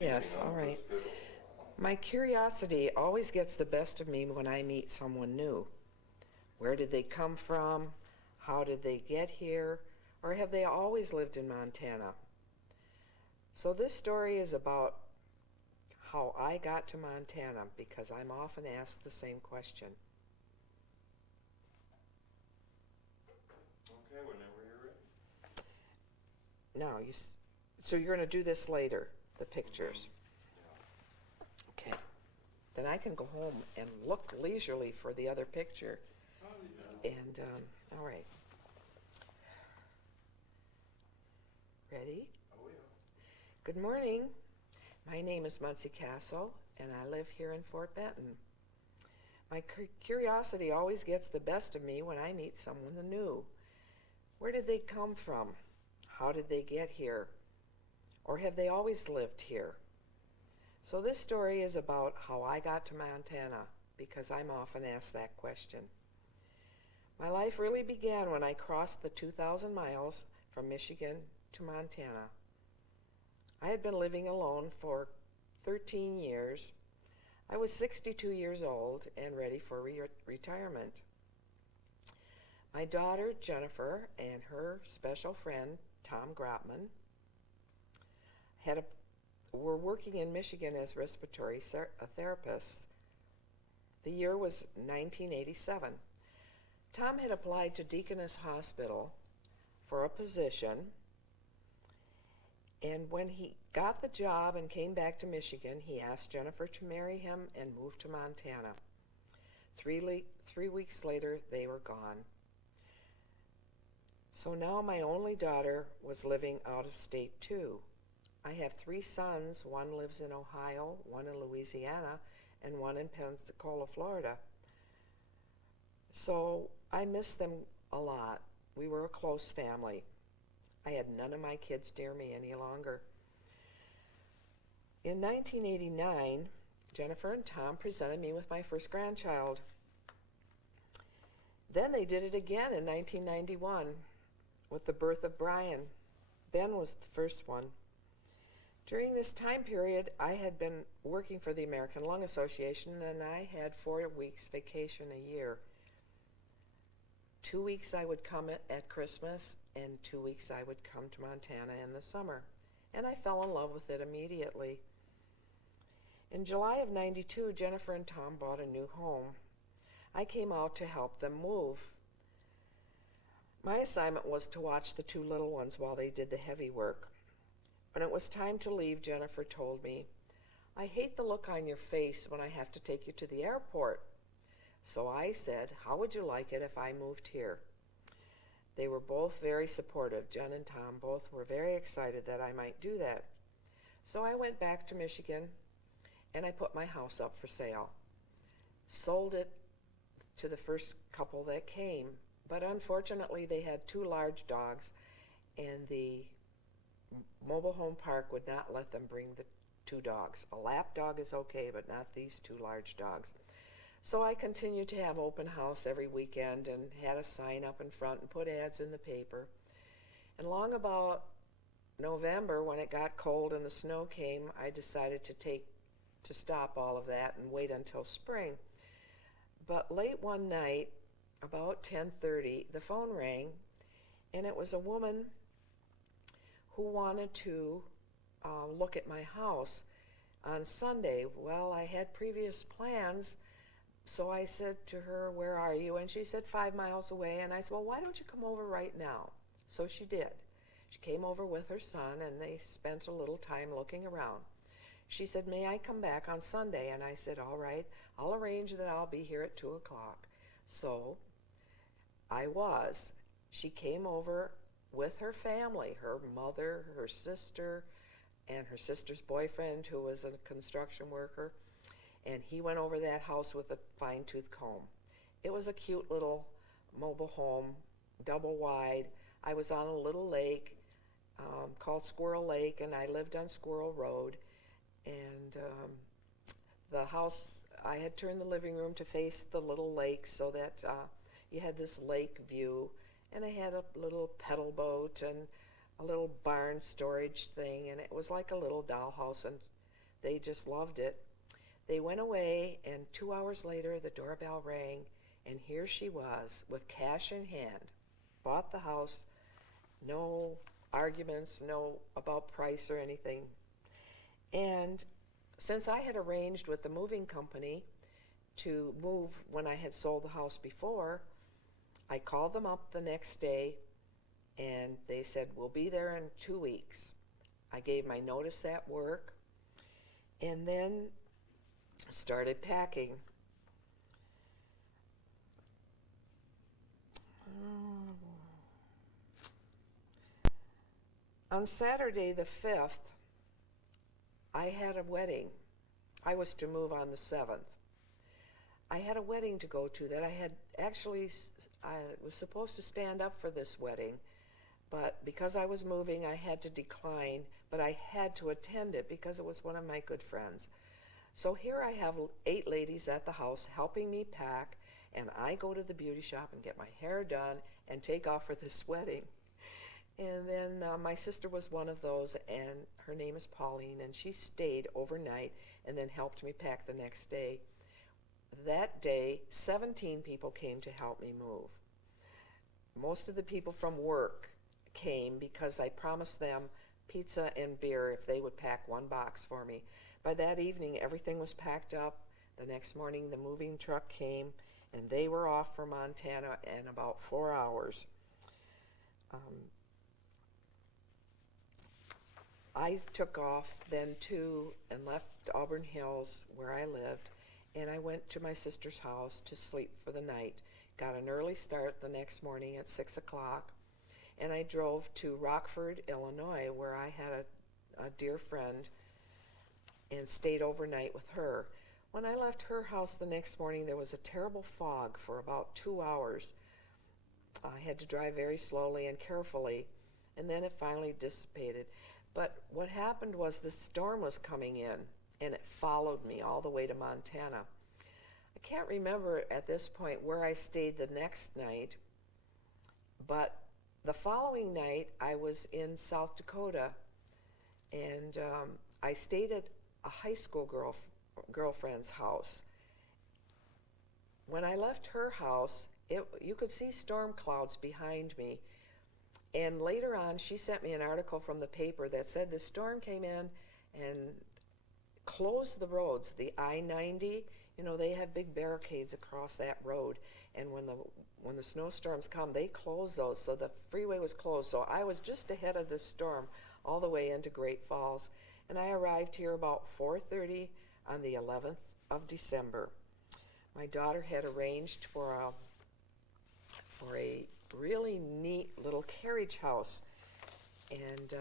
Yes, all right. My curiosity always gets the best of me when I meet someone new. Where did they come from? How did they get here? Or have they always lived in Montana? So this story is about how I got to Montana because I'm often asked the same question. Okay, whenever you're ready. Now, so you're going to do this later, the pictures. Yeah. Okay. Then I can go home and look leisurely for the other picture. Oh, yeah. And, all right. Ready? Oh, yeah. Good morning. My name is Mansie Castle, and I live here in Fort Benton. My curiosity always gets the best of me when I meet someone new. Where did they come from? How did they get here? Or have they always lived here? So this story is about how I got to Montana because I'm often asked that question. My life really began when I crossed the 2,000 miles from Michigan to Montana. I had been living alone for 13 years. I was 62 years old and ready for retirement. My daughter, Jennifer, and her special friend, Tom Grotman, were working in Michigan as respiratory therapists. The year was 1987. Tom had applied to Deaconess Hospital for a position, and when he got the job and came back to Michigan, he asked Jennifer to marry him and move to Montana. 3 weeks later, they were gone. So now my only daughter was living out of state too. I have 3 sons. One lives in Ohio, one in Louisiana, and one in Pensacola, Florida. So I miss them a lot. We were a close family. I had none of my kids near me any longer. In 1989, Jennifer and Tom presented me with my first grandchild. Then they did it again in 1991 with the birth of Brian. Ben was the first one. During this time period, I had been working for the American Lung Association, and I had 4 weeks vacation a year. 2 weeks I would come at Christmas, and 2 weeks I would come to Montana in the summer. And I fell in love with it immediately. In July of '92, Jennifer and Tom bought a new home. I came out to help them move. My assignment was to watch the 2 little ones while they did the heavy work. When it was time to leave, Jennifer told me, "I hate the look on your face when I have to take you to the airport." So I said, "How would you like it if I moved here?" They were both very supportive. Jen and Tom both were very excited that I might do that. So I went back to Michigan and I put my house up for sale. Sold it to the first couple that came, but unfortunately they had 2 large dogs, and the mobile home park would not let them bring the 2 dogs. A lap dog is okay, but not these 2 large dogs. So I continued to have open house every weekend and had a sign up in front and put ads in the paper. And long about November, when it got cold and the snow came, I decided to stop all of that and wait until spring. But late one night, about 10:30, the phone rang, and it was a woman who wanted to look at my house on Sunday. Well, I had previous plans, so I said to her, "Where are you?" And she said 5 miles away, and I said, "Well, why don't you come over right now?" So she did. She came over with her son, and they spent a little time looking around. She said, "May I come back on Sunday?" And I said, "All right, I'll arrange that I'll be here at 2 o'clock. So I was. She came over with her family, her mother, her sister, and her sister's boyfriend, who was a construction worker, and he went over that house with a fine-tooth comb. It was a cute little mobile home, double wide. I was on a little lake called Squirrel Lake, and I lived on Squirrel Road. And the house, I had turned the living room to face the little lake so that you had this lake view. And I had a little pedal boat and a little barn storage thing, and it was like a little dollhouse. And They just loved it. They went away, and 2 hours later, the doorbell rang, and here she was with cash in hand. Bought the house, no arguments, no about price or anything. And since I had arranged with the moving company to move when I had sold the house before, I called them up the next day, and they said, we'll be there in 2 weeks. I gave my notice at work, and then started packing. On Saturday the 5th, I had a wedding. I was to move on the 7th. I had a wedding to go to that I was supposed to stand up for this wedding, but because I was moving, I had to decline, but I had to attend it because it was one of my good friends. So here I have 8 ladies at the house helping me pack, and I go to the beauty shop and get my hair done and take off for this wedding. And then my sister was one of those, and her name is Pauline, and she stayed overnight and then helped me pack the next day. That day, 17 people came to help me move. Most of the people from work came because I promised them pizza and beer if they would pack 1 box for me. By that evening, everything was packed up. The next morning, the moving truck came, and they were off for Montana in about 4 hours. I took off then too and left Auburn Hills where I lived, and I went to my sister's house to sleep for the night. Got an early start the next morning at 6 o'clock, and I drove to Rockford, Illinois, where I had a dear friend, and stayed overnight with her. When I left her house the next morning, there was a terrible fog for about 2 hours. I had to drive very slowly and carefully, and then it finally dissipated. But what happened was the storm was coming in, and it followed me all the way to Montana. I can't remember at this point where I stayed the next night, but the following night I was in South Dakota, and I stayed at a high school girlfriend's house. When I left her house, you could see storm clouds behind me. And later on, she sent me an article from the paper that said the storm came in and closed the roads. The I-90, they have big barricades across that road. And when the snowstorms come, they close those. So the freeway was closed. So I was just ahead of this storm all the way into Great Falls. And I arrived here about 4:30 on the 11th of December. My daughter had arranged for a really neat little carriage house, and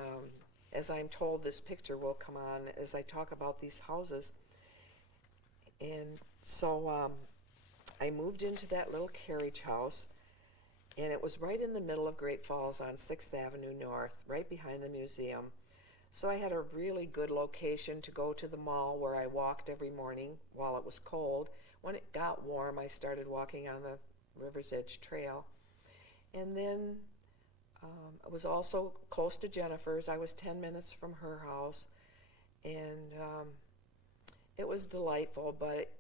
as I'm told, this picture will come on as I talk about these houses. And so I moved into that little carriage house, and it was right in the middle of Great Falls on 6th Avenue North, right behind the museum. So I had a really good location to go to the mall where I walked every morning while it was cold. When it got warm, I started walking on the River's Edge Trail. And then I was also close to Jennifer's. I was 10 minutes from her house, and it was delightful, but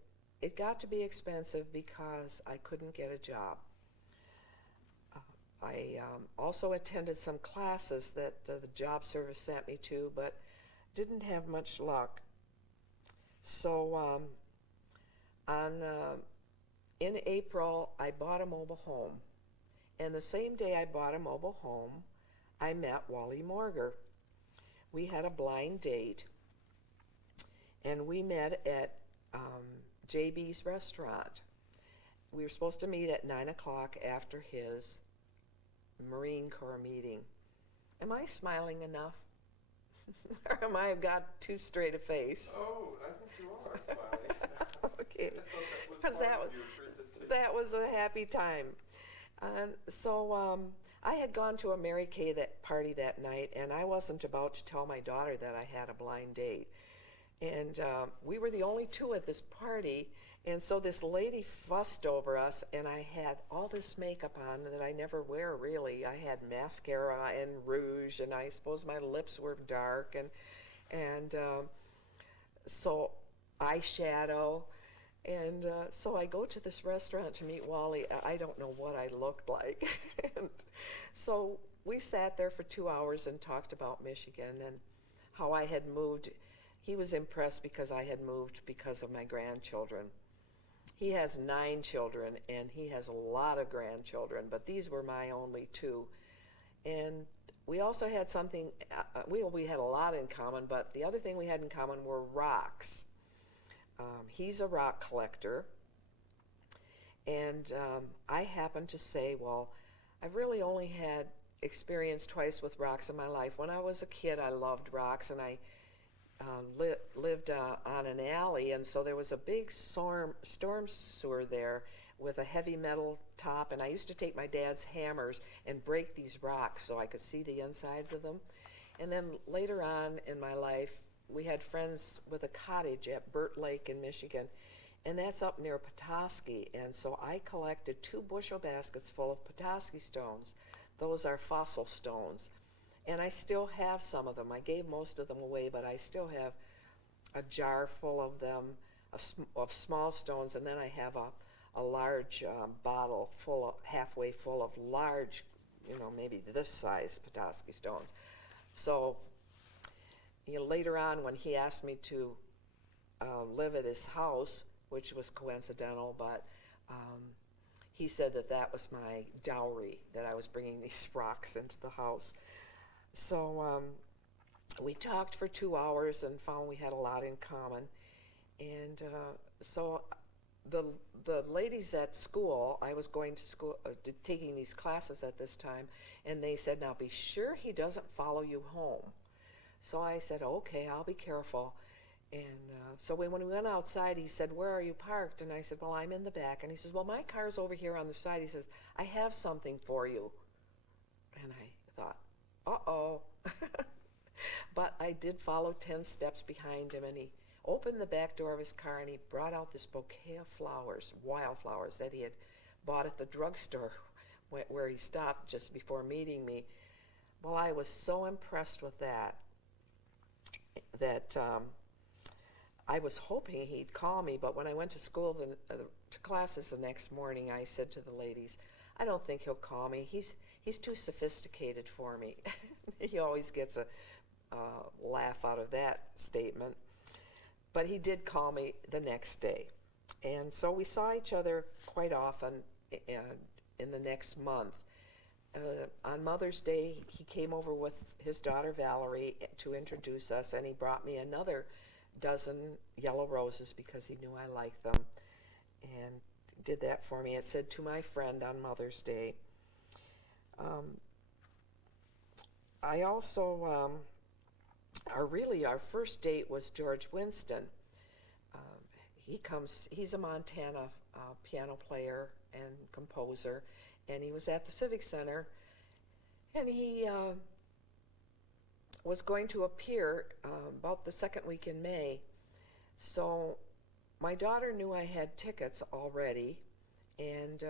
it got to be expensive because I couldn't get a job. I also attended some classes that the job service sent me to, but didn't have much luck. So in April, I bought a mobile home. And the same day I bought a mobile home, I met Wally Morger. We had a blind date, and we met at JB's restaurant. We were supposed to meet at 9 o'clock after his Marine Corps meeting. Am I smiling enough? Or am I got too straight a face? Oh, I think you are smiling. Okay, because that that was a happy time. So I had gone to a Mary Kay party that night, and I wasn't about to tell my daughter that I had a blind date. And we were the only 2 at this party, and so this lady fussed over us, and I had all this makeup on that I never wear really. I had mascara and rouge, and I suppose my lips were dark, and so I shadow. And so I go to this restaurant to meet Wally. I don't know what I looked like. And so we sat there for 2 hours and talked about Michigan and how I had moved. He was impressed because I had moved because of my grandchildren. He has 9 children and he has a lot of grandchildren, but these were my only 2. And we also had something, we had a lot in common, but the other thing we had in common were rocks. He's a rock collector, and I happened to say, well, I've really only had experience twice with rocks in my life. When I was a kid, I loved rocks, and I lived on an alley, and so there was a big storm sewer there with a heavy metal top, and I used to take my dad's hammers and break these rocks so I could see the insides of them. And then later on in my life, we had friends with a cottage at Burt Lake in Michigan, and that's up near Petoskey. And so I collected 2 bushel baskets full of Petoskey stones. Those are fossil stones. And I still have some of them. I gave most of them away, but I still have a jar full of them, of small stones, and then I have a large bottle halfway full of large, maybe this size Petoskey stones. So later on, when he asked me to live at his house, which was coincidental, but he said that was my dowry, that I was bringing these rocks into the house. So we talked for 2 hours and found we had a lot in common. And so the ladies at school, I was going to school, taking these classes at this time, and they said, now be sure he doesn't follow you home. So I said, okay, I'll be careful. And so when we went outside, he said, where are you parked? And I said, well, I'm in the back. And he says, well, my car's over here on the side. He says, I have something for you. And I thought, uh-oh. But I did follow 10 steps behind him, and he opened the back door of his car, and he brought out this bouquet of flowers, wildflowers, that he had bought at the drugstore where he stopped just before meeting me. Well, I was so impressed with that I was hoping he'd call me, but when I went to school, to classes the next morning, I said to the ladies, I don't think he'll call me. He's too sophisticated for me. He always gets a laugh out of that statement. But he did call me the next day. And so we saw each other quite often in the next month. On Mother's Day, he came over with his daughter Valerie to introduce us, and he brought me another dozen yellow roses because he knew I liked them, and did that for me. It said, to my friend on Mother's Day. I also, our first date was George Winston. He's a Montana piano player and composer, and he was at the Civic Center, and he was going to appear about the second week in May. So my daughter knew I had tickets already, and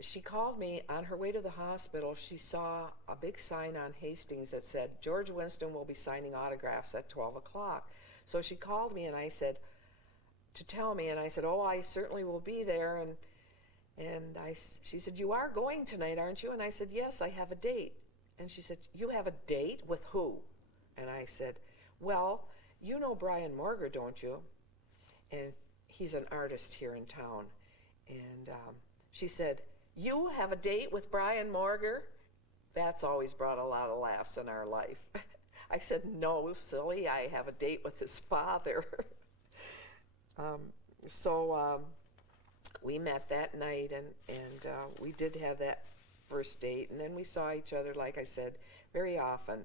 she called me on her way to the hospital. She saw a big sign on Hastings that said, George Winston will be signing autographs at 12 o'clock. So she called me, and I said, to tell me, and I said, oh, I certainly will be there. And she said, you are going tonight, aren't you? And I said, yes, I have a date. And she said, you have a date? With who? And I said, well, you know Brian Morger, don't you? And he's an artist here in town. And she said, you have a date with Brian Morger? That's always brought a lot of laughs in our life. I said, no, silly, I have a date with his father. So we met that night, and we did have that first date, and then we saw each other, like I said, very often.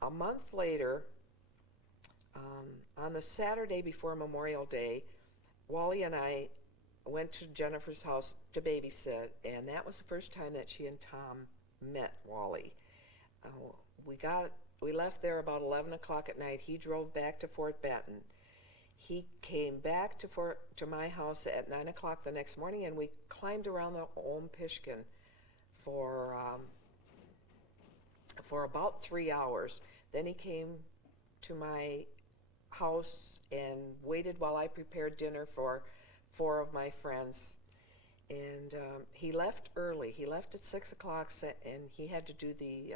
A month later, on the Saturday before Memorial Day, Wally and I went to Jennifer's house to babysit, and that was the first time that she and Tom met Wally. We left there about 11 o'clock at night. He drove back to Fort Benton. He came back to my house at 9 o'clock the next morning, and we climbed around the Pishkin for about 3 hours. Then he came to my house and waited while I prepared dinner for 4 of my friends. And he left early. He left at 6 o'clock, and he had to do the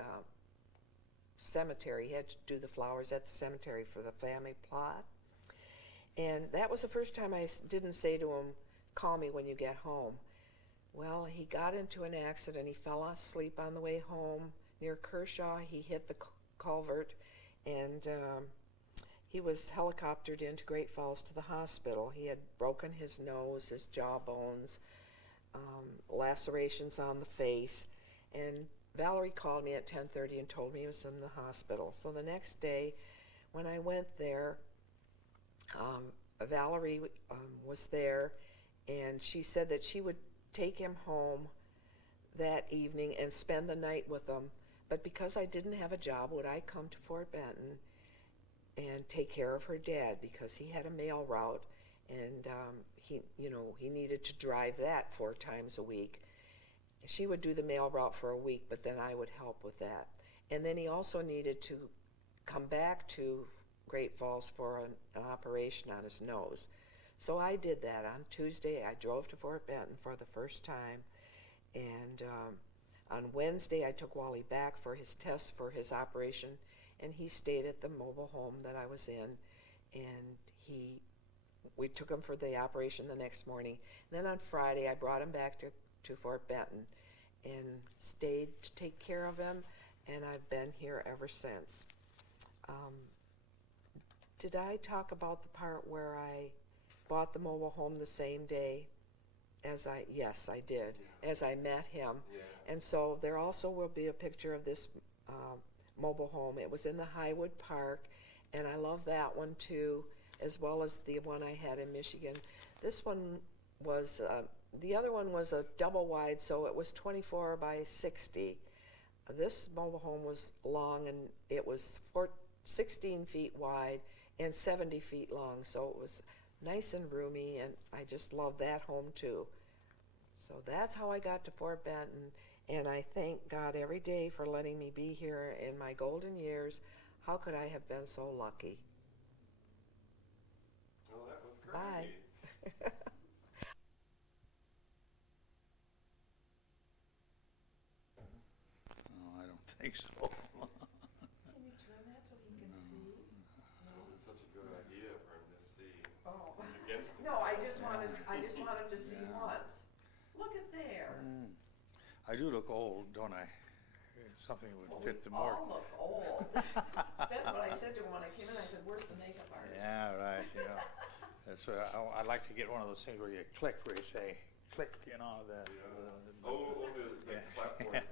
cemetery. He had to do the flowers at the cemetery for the family plot. And that was the first time I didn't say to him, "Call me when you get home." Well, he got into an accident. He fell asleep on the way home near Kershaw. He hit the culvert, and he was helicoptered into Great Falls to the hospital. He had broken his nose, his jawbones, lacerations on the face, and Valerie called me at 10:30 and told me he was in the hospital. So the next day, when I went there, Valerie was there, and she said that she would take him home that evening and spend the night with him. But because I didn't have a job, would I come to Fort Benton and take care of her dad, because he had a mail route, and he needed to drive that 4 times a week. She would do the mail route for a week, but then I would help with that. And then he also needed to come back to Great Falls for an operation on his nose. So I did that. On Tuesday, I drove to Fort Benton for the first time, and on Wednesday, I took Wally back for his tests for his operation, and he stayed at the mobile home that I was in, and we took him for the operation the next morning. And then on Friday, I brought him back to Fort Benton and stayed to take care of him, and I've been here ever since. Did I talk about the part where I bought the mobile home the same day yes, I did, as I met him. Yeah. And so there also will be a picture of this mobile home. It was in the Highwood Park, and I love that one too, as well as the one I had in Michigan. This one was, the other one was a double wide, so it was 24 by 60. This mobile home was long, and it was 16 feet wide and 70 feet long, so it was nice and roomy, and I just love that home too. So that's how I got to Fort Benton, and I thank God every day for letting me be here in my golden years. How could I have been so lucky? Well, that was crazy. Bye. Oh, I don't think so. Can you turn that so he can see? Well, it's such a good idea for him to see. Oh. Against No, I just wanted to see once. Look at there. I do look old, don't I? Something Well, would fit we the mark. all look old. That's what I said to him when I came in. I said, "Where's the makeup artist?" Yeah, right. That's what I'd like to get one of those things where you click, where you say, click, the The yeah. platform thing.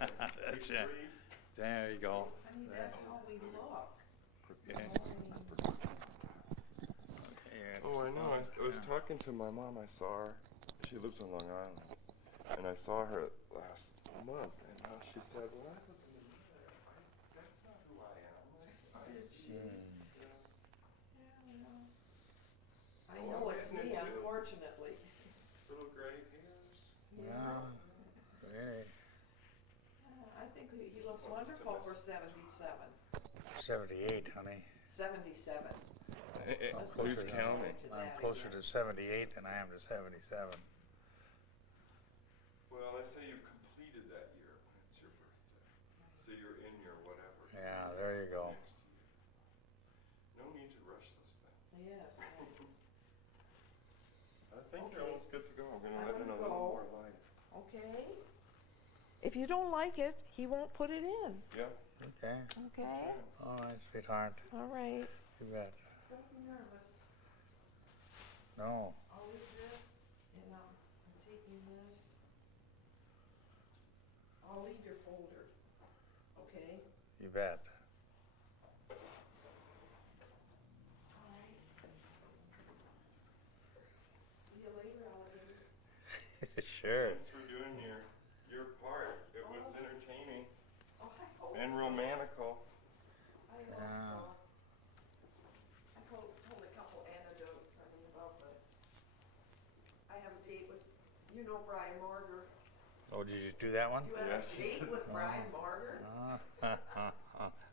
That's You it. agree? There you go. I mean, that's how we look. Okay. Oh, I know. I was talking to my mom. I saw her. She lives on Long Island. And I saw her last month. And she said, "Well, I look in the mirror. That's not who I am. I see." I know it's me, unfortunately. Little gray hairs. Yeah. Really? I think he looks wonderful for 77. 78, honey. 77. I'm Who's closer to- counting? I'm closer to 78 than I am to 77. Well, they say you completed that year when it's your birthday. So you're in your whatever. Yeah, there you go. Next year. No need to rush this thing. Yes. I think Okay. you're almost good to go. I'm going to I'm let in a gonna little go. more light. Okay. If you don't like it, he won't put it in. Yeah? Okay. Okay? All right, sweetheart. All right. You bet. Don't be nervous. No. I'll leave this, and I'm taking this. I'll leave your folder. Okay? You bet. All right. See you later, alligator. Sure. Thanks for doing your part. It was entertaining Oh, I hope and so. romantical. I hope Yeah. so. I told a couple anecdotes, about I have a date with, Brian Marger. Oh, did you do that one? You have Yes. a date with Brian Marger?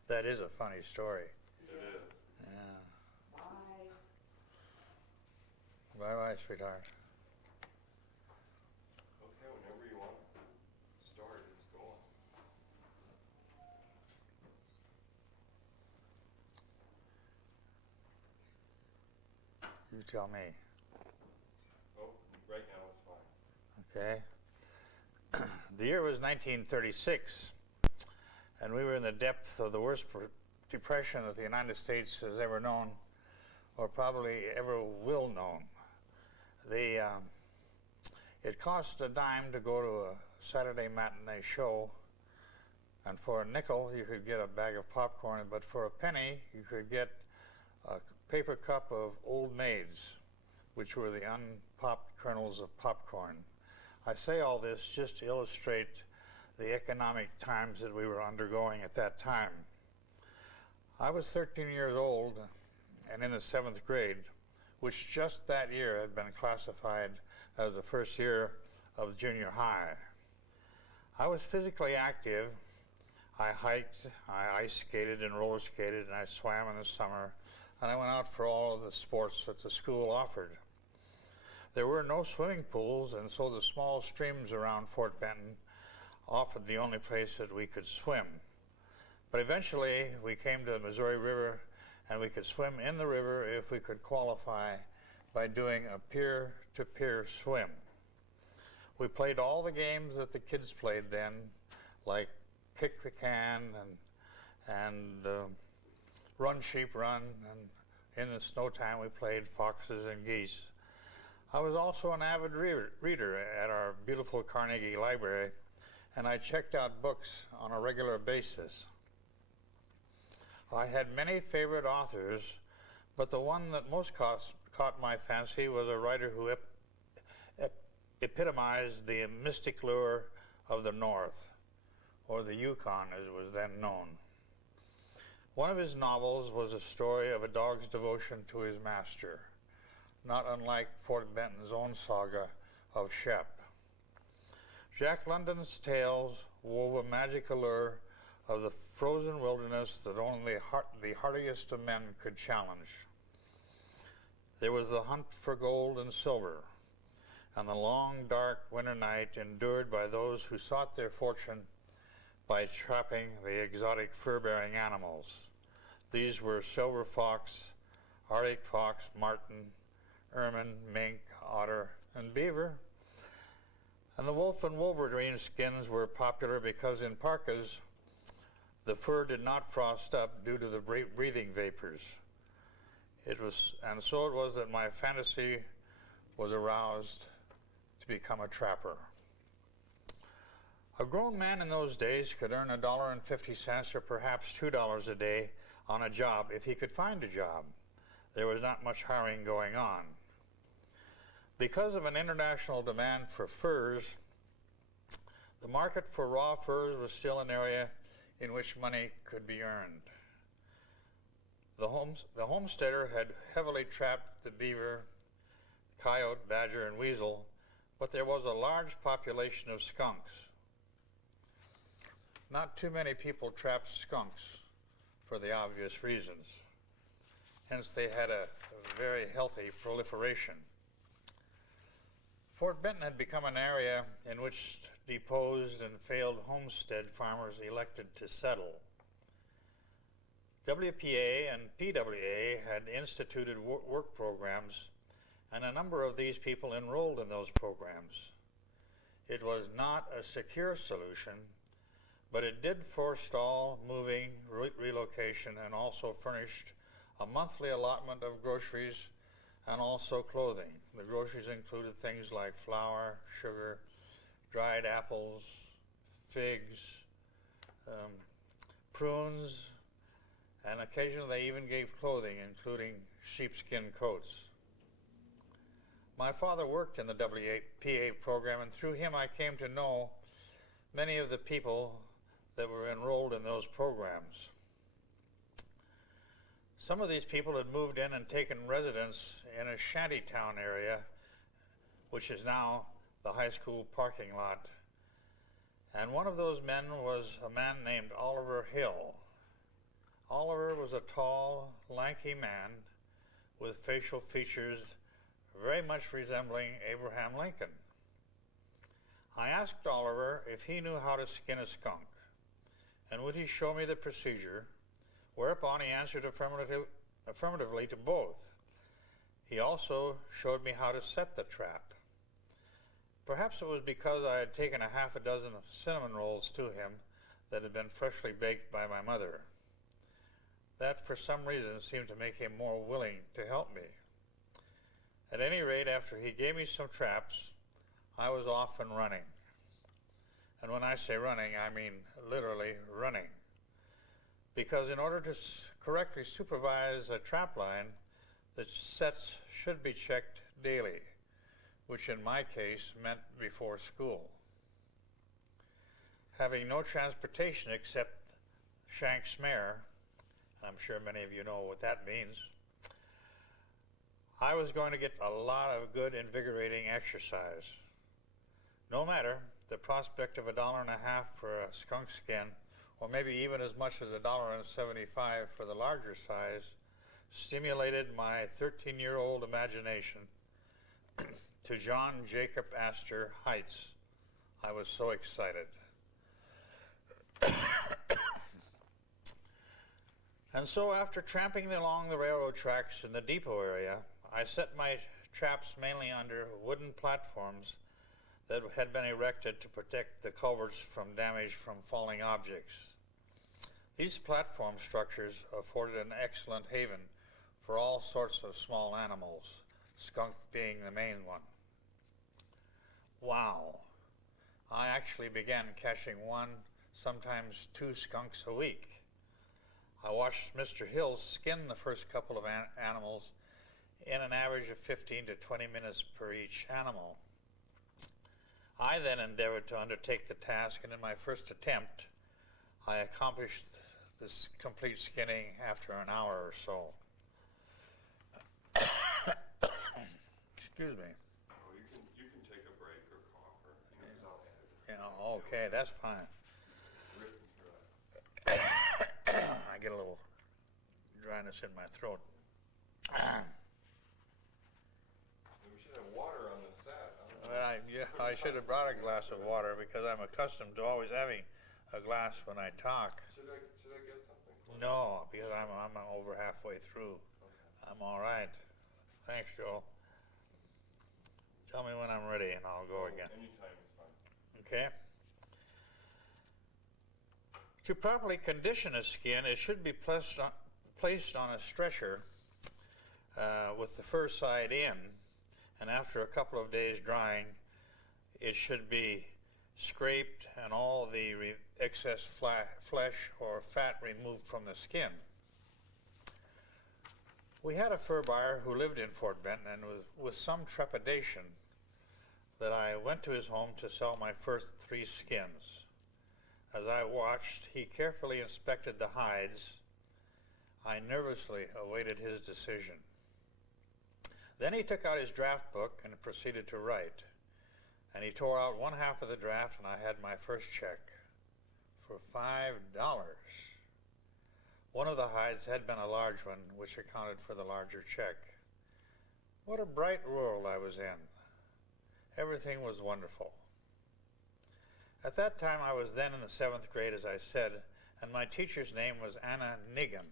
That is a funny story. It is. Yeah. Bye. Bye-bye, sweetheart. Okay, whenever you want to start, it's going. You tell me. Oh, right now it's fine. Okay. The year was 1936, and we were in the depth of the worst depression that the United States has ever known, or probably ever will know. It cost a dime to go to a Saturday matinee show, and for a nickel you could get a bag of popcorn, but for a penny you could get a paper cup of Old Maids, which were the unpopped kernels of popcorn. I say all this just to illustrate the economic times that we were undergoing at that time. I was 13 years old and in the 7th grade, which just that year had been classified as the first year of junior high. I was physically active. I hiked, I ice skated and roller skated, and I swam in the summer, and I went out for all of the sports that the school offered. There were no swimming pools, and so the small streams around Fort Benton offered the only place that we could swim. But eventually we came to the Missouri River, and we could swim in the river if we could qualify by doing a peer-to-peer swim. We played all the games that the kids played then, like kick the can and run sheep run, and in the snow time we played foxes and geese. I was also an avid reader at our beautiful Carnegie Library, and I checked out books on a regular basis. I had many favorite authors, but the one that most caught my fancy was a writer who epitomized the mystic lure of the North, or the Yukon as it was then known. One of his novels was a story of a dog's devotion to his master, not unlike Fort Benton's own saga of Shep. Jack London's tales wove a magic allure of the frozen wilderness that only the hardiest of men could challenge. There was the hunt for gold and silver, and the long, dark winter night endured by those who sought their fortune by trapping the exotic fur-bearing animals. These were silver fox, Arctic fox, marten, ermine, mink, otter, and beaver. And the wolf and wolverine skins were popular because in parkas, the fur did not frost up due to the breathing vapors. And so it was that my fantasy was aroused to become a trapper. A grown man in those days could earn $1.50 or perhaps $2 a day on a job if he could find a job. There was not much hiring going on. Because of an international demand for furs, the market for raw furs was still an area in which money could be earned. The homesteader had heavily trapped the beaver, coyote, badger, and weasel, but there was a large population of skunks. Not too many people trapped skunks for the obvious reasons. Hence, they had a very healthy proliferation. Fort Benton had become an area in which deposed and failed homestead farmers elected to settle. WPA and PWA had instituted work programs, and a number of these people enrolled in those programs. It was not a secure solution, but it did forestall moving, relocation, and also furnished a monthly allotment of groceries and also clothing. The groceries included things like flour, sugar, dried apples, figs, prunes, and occasionally they even gave clothing, including sheepskin coats. My father worked in the WPA program, and through him I came to know many of the people that were enrolled in those programs. Some of these people had moved in and taken residence in a shantytown area, which is now the high school parking lot. And one of those men was a man named Oliver Hill. Oliver was a tall, lanky man with facial features very much resembling Abraham Lincoln. I asked Oliver if he knew how to skin a skunk, and would he show me the procedure, whereupon he answered affirmatively to both. He also showed me how to set the trap. Perhaps it was because I had taken a half a dozen of cinnamon rolls to him that had been freshly baked by my mother. That, for some reason, seemed to make him more willing to help me. At any rate, after he gave me some traps, I was off and running. And when I say running, I mean literally running. Because in order to correctly supervise a trap line, the sets should be checked daily, which in my case meant before school. Having no transportation except Shanks mare, I'm sure many of you know what that means, I was going to get a lot of good, invigorating exercise. No matter, the prospect of $1.50 for a skunk skin, or maybe even as much as $1.75 for the larger size, stimulated my 13-year-old imagination to John Jacob Astor heights. I was so excited. And so after tramping along the railroad tracks in the depot area, I set my traps mainly under wooden platforms that had been erected to protect the culverts from damage from falling objects. These platform structures afforded an excellent haven for all sorts of small animals, skunk being the main one. Wow! I actually began catching one, sometimes two skunks a week. I watched Mr. Hills skin the first couple of animals in an average of 15 to 20 minutes per each animal. I then endeavored to undertake the task, and in my first attempt, I accomplished this complete skinning after an hour or so. Excuse me. Oh, you can take a break or cough or because I'll edit it. Yeah, okay, that's fine. Written through it. I get a little dryness in my throat. We should have water on the set. I should have brought a glass of water because I'm accustomed to always having a glass when I talk. Should I get something? No, because I'm over halfway through. Okay. I'm all right. Thanks, Joel. Tell me when I'm ready and I'll go again. Anytime is fine. Okay? To properly condition a skin, it should be placed on a stretcher with the fur side in, and after a couple of days drying, it should be scraped and all the excess flesh or fat removed from the skin. We had a fur buyer who lived in Fort Benton, and with some trepidation that I went to his home to sell my first 3 skins. As I watched, he carefully inspected the hides. I nervously awaited his decision. Then he took out his draft book and proceeded to write. And he tore out one half of the draft, and I had my first check for $5. One of the hides had been a large one, which accounted for the larger check. What a bright world I was in. Everything was wonderful. At that time, I was then in the 7th grade, as I said, and my teacher's name was Anna Nigan.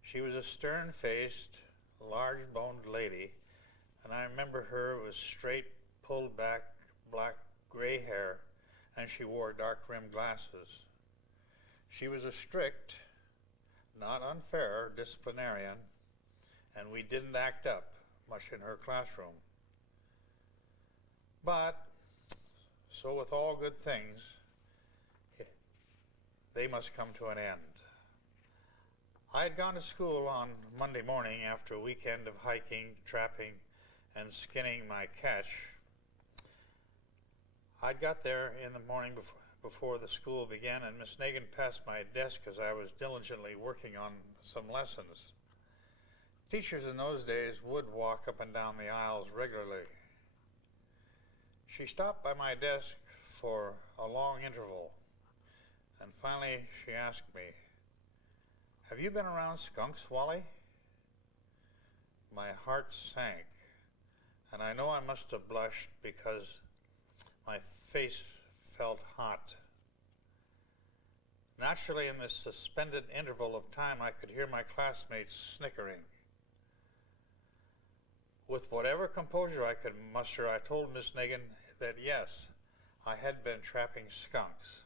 She was a stern-faced, large-boned lady, and I remember her with straight, pulled-back, black, gray hair, and she wore dark-rimmed glasses. She was a strict, not unfair disciplinarian, and we didn't act up much in her classroom. But, so with all good things, they must come to an end. I had gone to school on Monday morning after a weekend of hiking, trapping, and skinning my catch. I got there in the morning before the school began, and Miss Nagin passed my desk as I was diligently working on some lessons. Teachers in those days would walk up and down the aisles regularly. She stopped by my desk for a long interval, and finally she asked me, "Have you been around skunks, Wally?" My heart sank. and I know I must have blushed because my face felt hot. Naturally, in this suspended interval of time, I could hear my classmates snickering. With whatever composure I could muster, I told Miss Nagin that yes, I had been trapping skunks.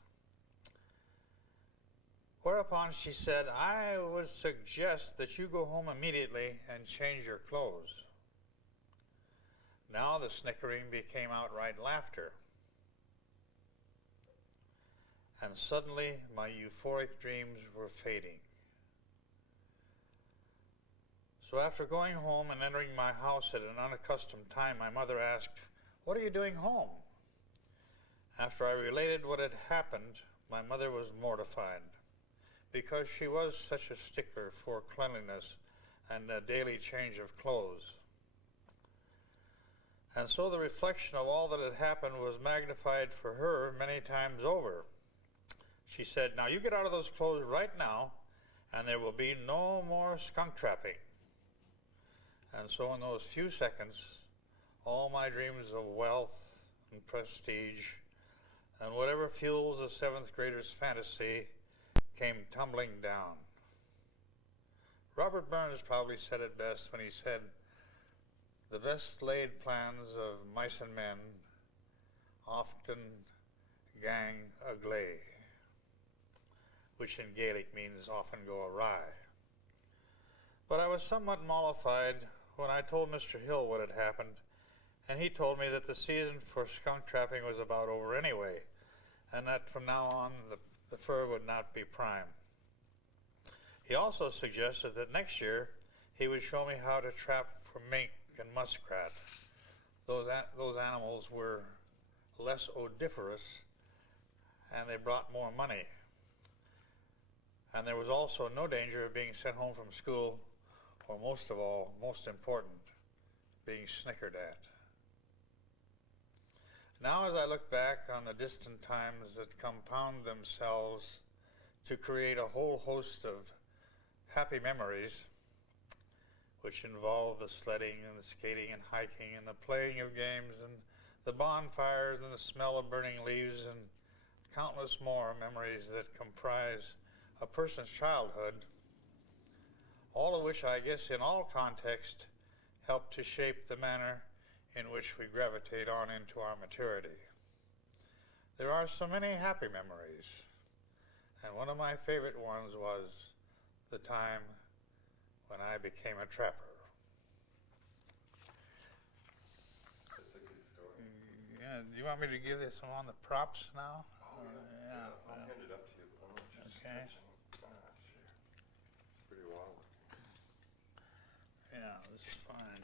Whereupon she said, I would suggest that you go home immediately and change your clothes. Now the snickering became outright laughter. And suddenly my euphoric dreams were fading. So after going home and entering my house at an unaccustomed time, my mother asked, "What are you doing home?" After I related what had happened, my mother was mortified, because she was such a stickler for cleanliness and a daily change of clothes. And so the reflection of all that had happened was magnified for her many times over. She said, "Now you get out of those clothes right now, and there will be no more skunk trapping." And so in those few seconds, all my dreams of wealth and prestige and whatever fuels a seventh grader's fantasy came tumbling down. Robert Burns probably said it best when he said, "The best laid plans of mice and men often gang agley," which in Gaelic means often go awry. But I was somewhat mollified when I told Mr. Hill what had happened, and he told me that the season for skunk trapping was about over anyway, and that from now on the fur would not be prime. He also suggested that next year he would show me how to trap for mink and muskrat. Those animals were less odoriferous, and they brought more money. And there was also no danger of being sent home from school, or most of all, most important, being snickered at. Now as I look back on the distant times that compound themselves to create a whole host of happy memories, which involve the sledding and the skating and hiking and the playing of games and the bonfires and the smell of burning leaves and countless more memories that comprise a person's childhood, all of which I guess in all context help to shape the manner in which we gravitate on into our maturity. There are so many happy memories, and one of my favorite ones was the time when I became a trapper. That's a good story. Yeah, do you want me to give you some on the props now? Oh, yeah. Yeah. I'll hand it up to you, but I want you to Okay. touch it. Ah, sure. It's pretty wild. Yeah, this is fine.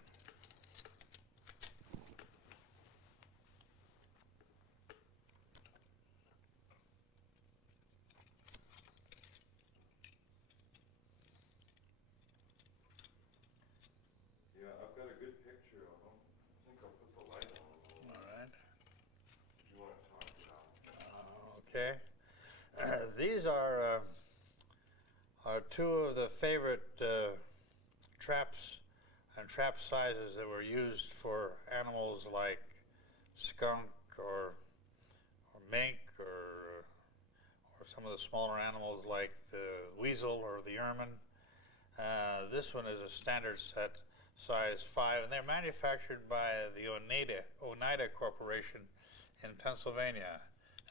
Yeah, I've got a good picture of them. I think I'll put the light on them a little bit. All right. You want to talk about it? Okay. These are two of the favorite traps and trap sizes that were used for animals like skunk or mink or some of the smaller animals like the weasel or the ermine. This one is a standard set, size 5, and they're manufactured by the Oneida Corporation in Pennsylvania.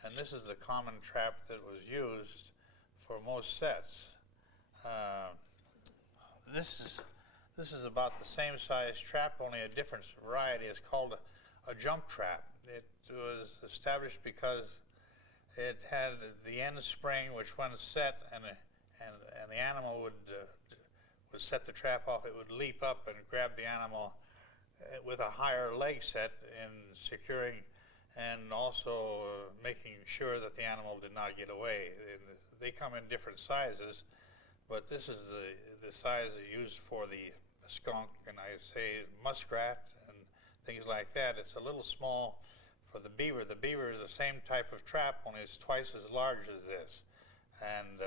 And this is the common trap that was used for most sets. This is about the same size trap, only a different variety. It's called a jump trap. It was established because it had the end spring, which when set and the animal would set the trap off, it would leap up and grab the animal with a higher leg set in securing and also making sure that the animal did not get away. And they come in different sizes, but this is the size used for the skunk, and I say muskrat and things like that. It's a little small for the beaver. The beaver is the same type of trap, only it's twice as large as this. And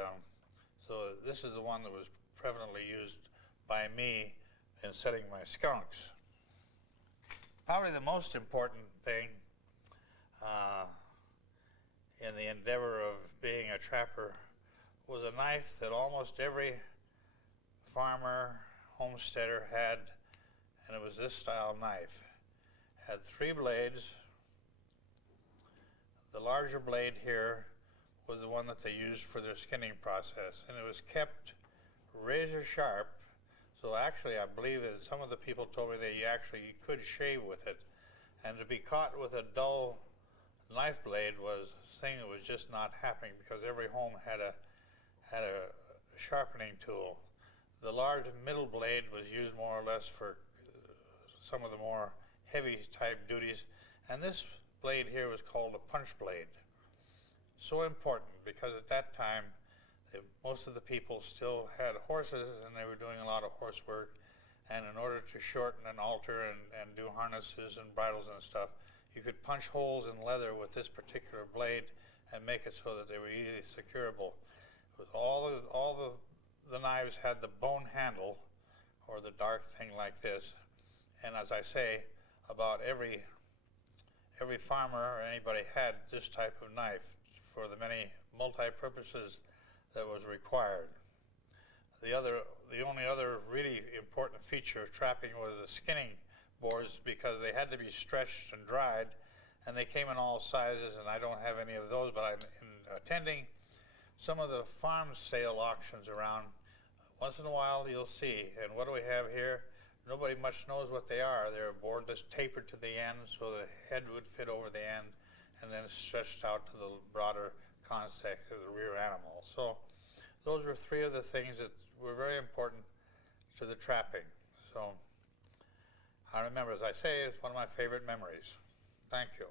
so this is the one that was prevalently used by me in setting my skunks. Probably the most important thing in the endeavor of being a trapper was a knife that almost every farmer, homesteader had, and it was this style knife. It had 3 blades. The larger blade here was the one that they used for their skinning process, and it was kept razor sharp. So actually, I believe that some of the people told me that you actually could shave with it, and to be caught with a dull knife blade was a thing that was just not happening, because every home had a sharpening tool. The large middle blade was used more or less for some of the more heavy type duties, and this blade here was called a punch blade. So important, because at that time most of the people still had horses and they were doing a lot of horse work, and in order to shorten and alter and do harnesses and bridles and stuff, you could punch holes in leather with this particular blade and make it so that they were easily securable. With all the knives had the bone handle, or the dark thing like this, and as I say, about every farmer or anybody had this type of knife for the many multi-purposes that was required. The only other really important feature of trapping was the skinning boards, because they had to be stretched and dried, and they came in all sizes, and I don't have any of those, but I'm attending some of the farm sale auctions around. Once in a while you'll see, and what do we have here? Nobody much knows what they are. They're a board that's tapered to the end so the head would fit over the end, and then stretched out to the broader concept of the rear animal. So those were 3 of the things that were very important to the trapping. So I remember, as I say, it's one of my favorite memories. Thank you.